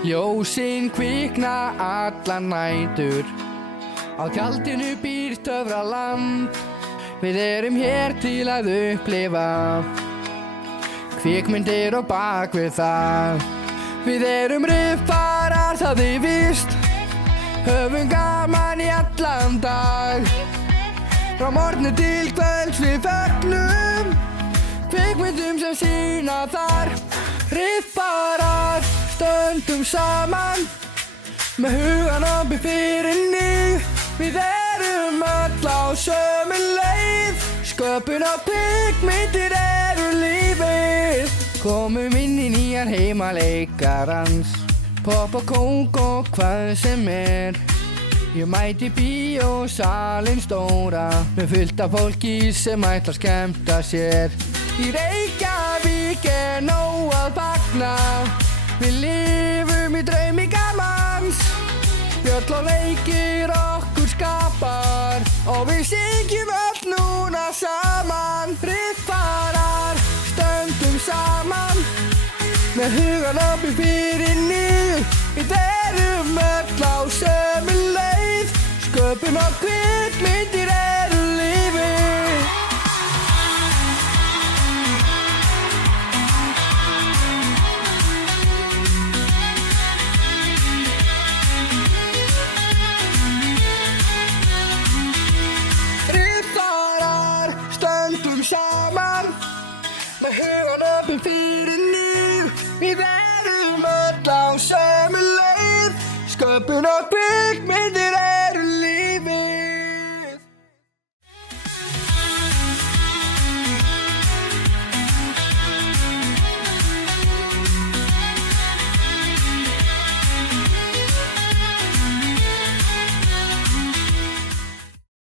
Ljósin kvikna allar nætur, á tjaldinu býr töfraland. Við erum hér til að upplifa kvikmyndir og bak við það. Við erum riffarar, það er víst, höfum gaman í allan dag. Frá morgni til kvölds við fögnum kvikmyndum sem sýna þar. Riffarar, stöndum saman með hugann oppi fyrir nýr. Við erum öll á sömu leið, sköpun og kvikmyndir eru lífið. Komum inn í nýjan heima leikarans, pop og kók og hvað sem er. Ég mæti bíósalinn stóra með fullt af fólki sem ætlar skemmta sér. Í Reykjavík er nóg að fagna, við lifum í draumi gamans. Bjöll og leikir okkur skapar og við syngjum öll núna saman. Riffarar, stöndum saman með hugann oppi fyrir nýr. Við erum öll á sömu leið, sköpun og kvikmyndir eru lífið. Riffarar, stöndum saman með hugann oppi fyrir nýr. Við erum öll á sömu leið, sköpun og kvikmyndir